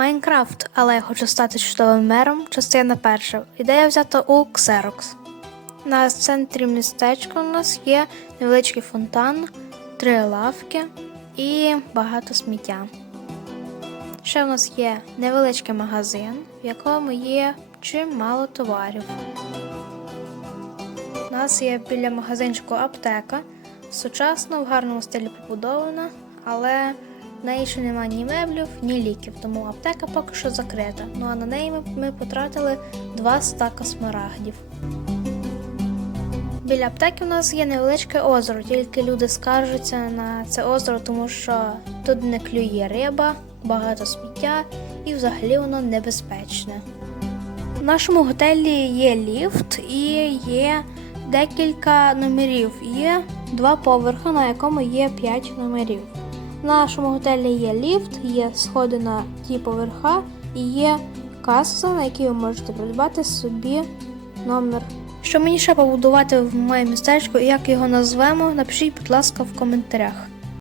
Майнкрафт, але я хочу стати чудовим мером. Частина перша. Ідея взята у Xerox. На центрі містечка у нас є невеличкий фонтан, три лавки і багато сміття. Ще у нас є невеличкий магазин, в якому є чимало товарів. У нас є біля магазинчику аптека. Сучасно в гарному стилі побудована, але неї ще немає ні меблів, ні ліків, тому аптека поки що закрита. Ну а на неї ми, потратили два стака смарагдів. Біля аптеки у нас є невеличке озеро, тільки люди скаржаться на це озеро, тому що тут не клює риба, багато сміття і взагалі воно небезпечне. В нашому готелі є ліфт і є декілька номерів. Є два поверхи, на якому є 5 номерів. Нашому готелі є ліфт, є сходи на ті поверха і є каса, на якій ви можете придбати собі номер. Що мені ще побудувати в моє містечко і як його назвемо, напишіть, будь ласка, в коментарях.